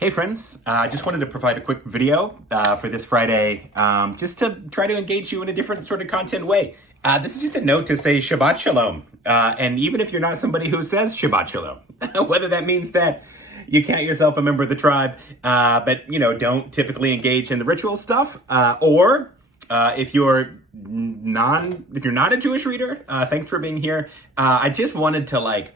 Hey friends, I just wanted to provide a quick video for this Friday, just to try to engage you in a different sort of content way. This is just a note to say Shabbat Shalom. And even if you're not somebody who says Shabbat Shalom, whether that means that you count yourself a member of the tribe, but don't typically engage in the ritual stuff, or if you're not a Jewish reader, thanks for being here. I just wanted to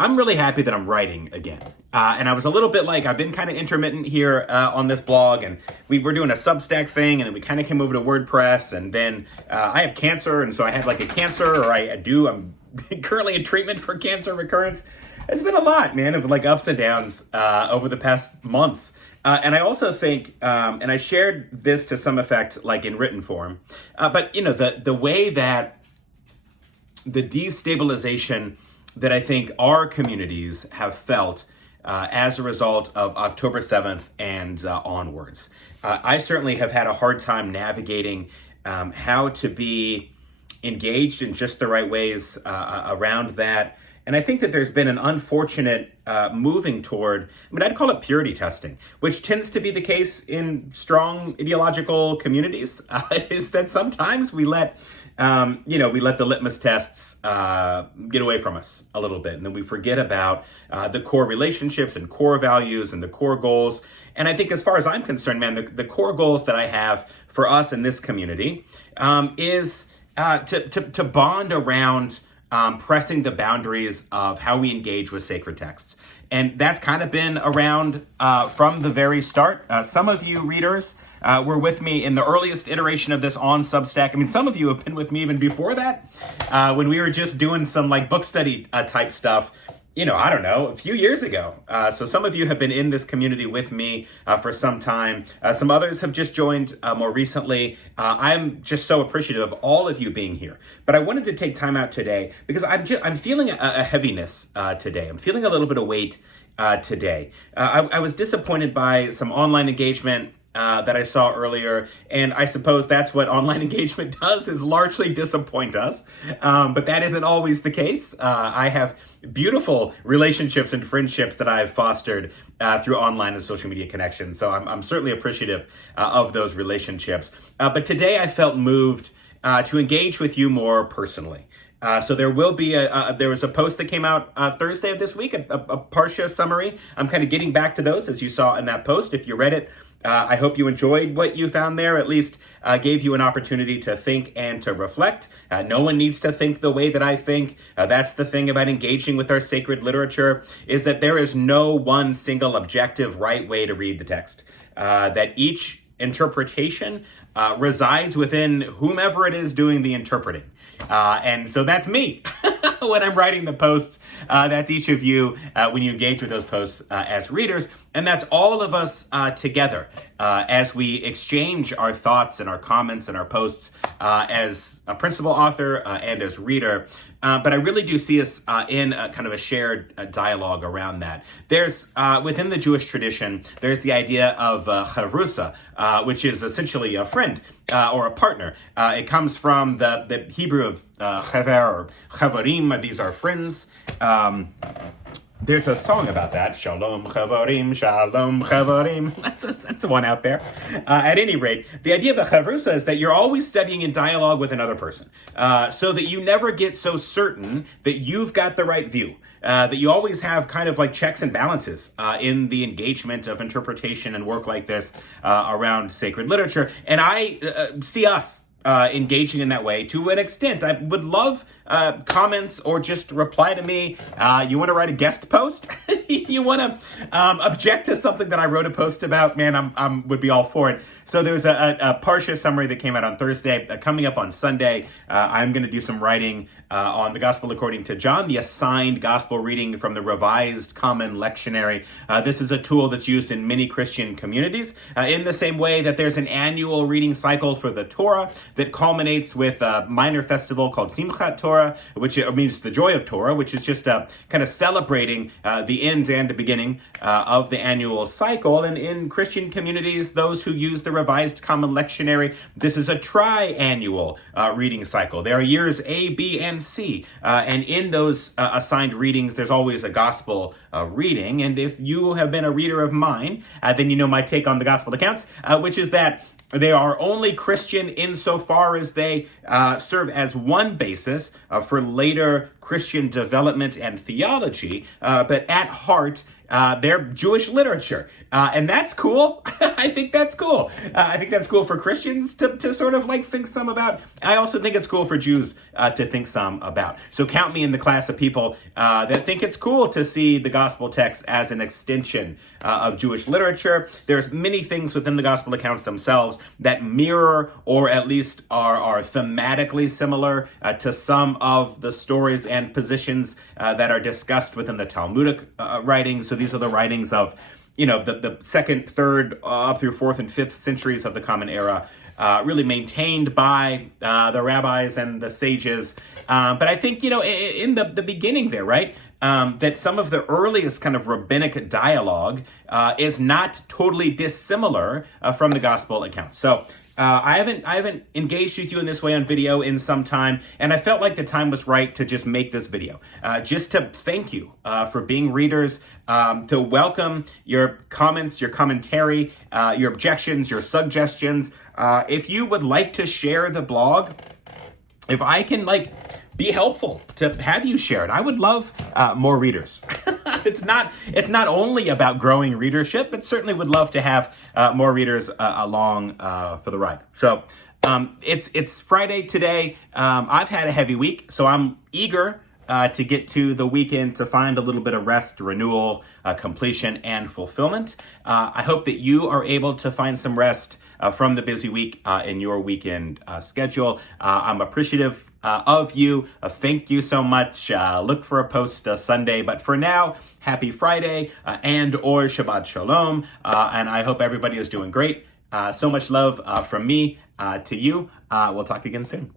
I'm really happy that I'm writing again. And I was a little bit I've been kind of intermittent here on this blog, and we were doing a Substack thing, and then we kind of came over to WordPress, and then I have cancer, and so I had a cancer, I'm currently in treatment for cancer recurrence. It's been a lot, man, of ups and downs over the past months. And I also think, and I shared this to some effect, in written form, but the way that the destabilization that I think our communities have felt as a result of October 7th and onwards. I certainly have had a hard time navigating how to be engaged in just the right ways around that. And I think that there's been an unfortunate moving toward, I'd call it purity testing, which tends to be the case in strong ideological communities, is that sometimes we let the litmus tests get away from us a little bit. And then we forget about the core relationships and core values and the core goals. And I think as far as I'm concerned, man, the core goals that I have for us in this community is to bond around pressing the boundaries of how we engage with sacred texts. And that's kind of been around from the very start. Some of you readers were with me in the earliest iteration of this on Substack. Some of you have been with me even before that, when we were just doing some book study type stuff, a few years ago. So some of you have been in this community with me for some time. Some others have just joined more recently. I'm just so appreciative of all of you being here. But I wanted to take time out today because I'm feeling a heaviness today. I'm feeling a little bit of weight today. I was disappointed by some online engagement that I saw earlier, and I suppose that's what online engagement does, is largely disappoint us, but that isn't always the case. I have beautiful relationships and friendships that I've fostered through online and social media connections, so I'm certainly appreciative of those relationships. But today I felt moved to engage with you more personally. So there will be there was a post that came out Thursday of this week, a Parsha summary. I'm kind of getting back to those, as you saw in that post. If you read it, I hope you enjoyed what you found there, at least gave you an opportunity to think and to reflect. No one needs to think the way that I think. That's the thing about engaging with our sacred literature, is that there is no one single objective right way to read the text. That each interpretation resides within whomever it is doing the interpreting. And so that's me when I'm writing the posts. That's each of you when you engage with those posts as readers. And that's all of us together as we exchange our thoughts and our comments and our posts as a principal author and as reader. But I really do see us in a kind of a shared dialogue around that. There's, within the Jewish tradition, there's the idea of chavrusa, which is essentially a friend or a partner. It comes from the Hebrew of chaver or chavarim. These are friends. There's a song about that. Shalom chavarim, shalom chavarim. That's one out there. At any rate, the idea of the chavrusa is that you're always studying in dialogue with another person, so that you never get so certain that you've got the right view. That you always have kind of checks and balances in the engagement of interpretation and work like this around sacred literature. And I see us engaging in that way to an extent. I would love comments or just reply to me. You want to write a guest post? You want to object to something that I wrote a post about? Man, I would be all for it. So there's a Parsha summary that came out on Thursday. Coming up on Sunday, I'm going to do some writing on the Gospel according to John, the assigned Gospel reading from the Revised Common Lectionary. This is a tool that's used in many Christian communities in the same way that there's an annual reading cycle for the Torah that culminates with a minor festival called Simchat Torah. Torah, which means the joy of Torah, which is just kind of celebrating the end and the beginning of the annual cycle. And in Christian communities, those who use the Revised Common Lectionary, this is a triannual reading cycle. There are years A, B, and C. And in those assigned readings, there's always a gospel reading. And if you have been a reader of mine, then you know my take on the gospel accounts, which is that they are only Christian insofar as they serve as one basis for later Christian development and theology, but at heart, they're Jewish literature. And that's cool. I think that's cool. I think that's cool for Christians to sort of like think some about. I also think it's cool for Jews to think some about. So count me in the class of people that think it's cool to see the gospel text as an extension of Jewish literature. There's many things within the gospel accounts themselves that mirror or at least are thematically similar to some of the stories and positions that are discussed within the Talmudic writings. So these are the writings of the second, third, up through fourth and fifth centuries of the Common Era, really maintained by the rabbis and the sages. But I think, in the beginning there, right, that some of the earliest kind of rabbinic dialogue is not totally dissimilar from the gospel accounts. So I haven't engaged with you in this way on video in some time, and I felt like the time was right to just make this video, just to thank you for being readers, to welcome your comments, your commentary, your objections, your suggestions. If you would like to share the blog, if I can be helpful to have you share it, I would love more readers. It's not only about growing readership, but certainly would love to have more readers along for the ride. So it's Friday today. I've had a heavy week, so I'm eager to get to the weekend to find a little bit of rest, renewal, completion, and fulfillment. I hope that you are able to find some rest from the busy week in your weekend schedule. I'm appreciative of you. Thank you so much. Look for a post Sunday. But for now, happy Friday and or Shabbat Shalom. And I hope everybody is doing great. So much love from me to you. We'll talk again soon.